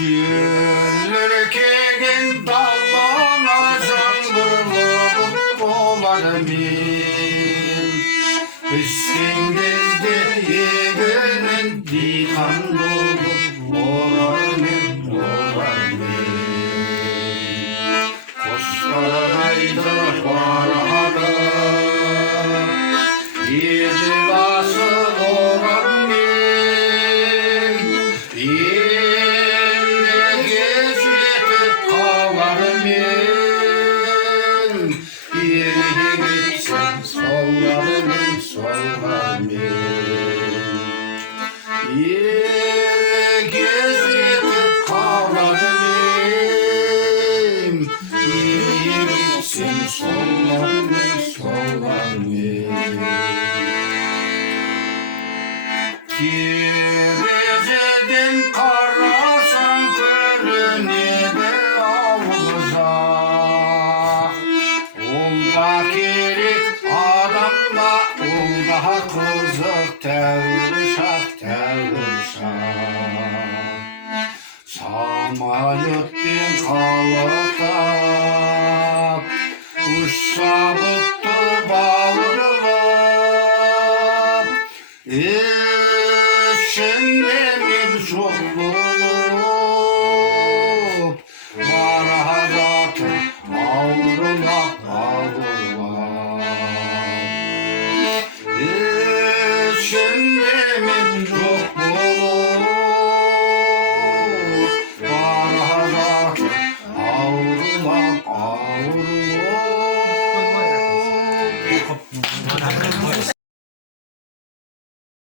Yürürken dallana şangırlı olarım. Üstünüzde yegünün dikan dolu olarım, olarım. Kostarayda varada yedi basır olarım. Kirecedin karasan körünü avluza. Ulda kirik adamla ulda kızık tevlişak tevlişak. Samayettin kalıtap uşa bıttı bağırılıp. Şimdi çok bulup var hayatı avrulak avrulak. Şimdi çok bulup var hayatı avrulak avrulak.